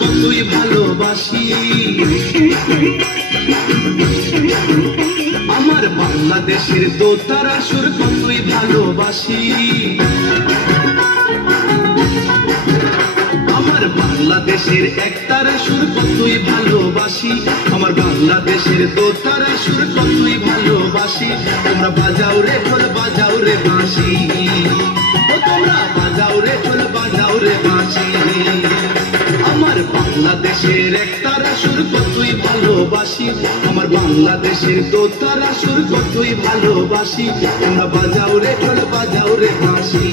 কতই ভালোবাসি। আমার বাংলাদেশের দোতারা সুর কতই ভালোবাসি। আমার বাংলাদেশের একতারা সুর কতই ভালোবাসি। আমার বাংলাদেশের দোতারা সুর কতই ভালোবাসি। তোমরা বাজাও রে ঢোল বাজাও রে বাঁশি, ও তোমরা বাজাও রে ঢোল বাজাও রে বাঁশি। আমার বাংলাদেশের একতারা সুর কতই ভালোবাসি। আমার বাংলাদেশের দোতারা সুর কতই ভালোবাসি। তোমরা বাজাও রে ঢোল বাজাও রে বাঁশি,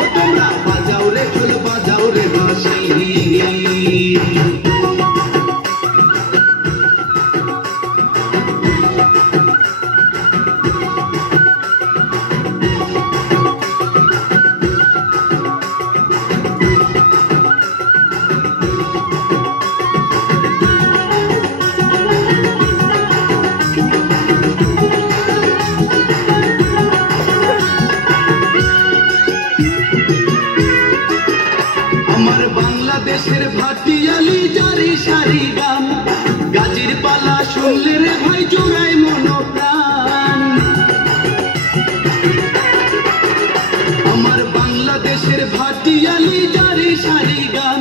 ও তোমরা বাজাও রে ঢোল বাজাও রে বাঁশি। বাংলাদেশের ভাটিয়ালি জারি সারি গান, গাজির পালা শুনলে রে ভাই জোড়ায় মনোপ্রাণ। আমার বাংলাদেশের ভাটিয়ালি জারি সারি গান,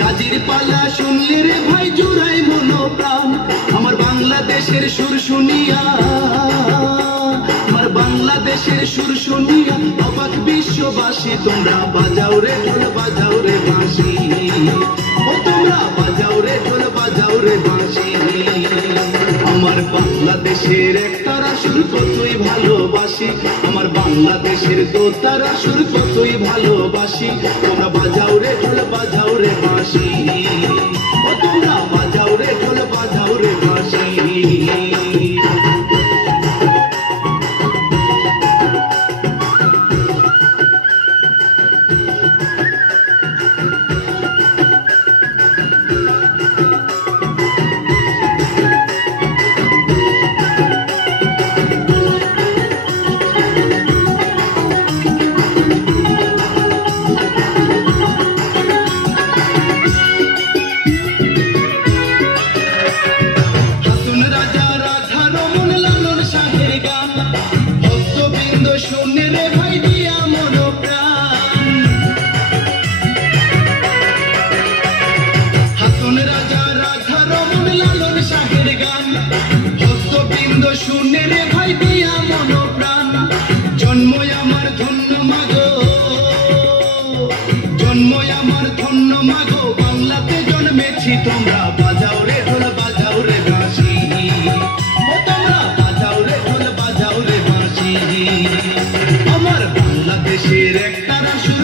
গাজির পালা শুনলে রে ভাই জোড়ায় মনোপ্রাণ। আমার বাংলাদেশের সুর শুনিয়া, আমার বাংলাদেশের সুর শুনিয়া অবাক বিশ্ববাসী। তোমরা বাজাও রে ঢোল বাজাও রে বাঁশি, ও তোমরা বাজাও রে ঢোল বাজাও রে বাঁশি। আমার বাংলাদেশের একতারা সুর কতই ভালোবাসি। আমার বাংলাদেশের দোতারা সুর কতই ভালোবাসি। তোমরা বাজাও রে ঢোল বাজাও রে বাঁশি, ও তোমরা বাজাও রে ঢোল বাজাও রে বাঁশি। শুনে রে ভাই দিয়া মনোপ্রাণ। জন্মই আমার ধন্য মাগো, জন্মই আমার ধন্য মাগো, বাংলাতে জন্মেছি। তোমরা বাজাও রে ঢোল বাজাও রে বাঁশি, ও তোমরা বাজাও রে ঢোল বাজাও রে বাঁশি। আমার বাংলাদেশের একতারা সুর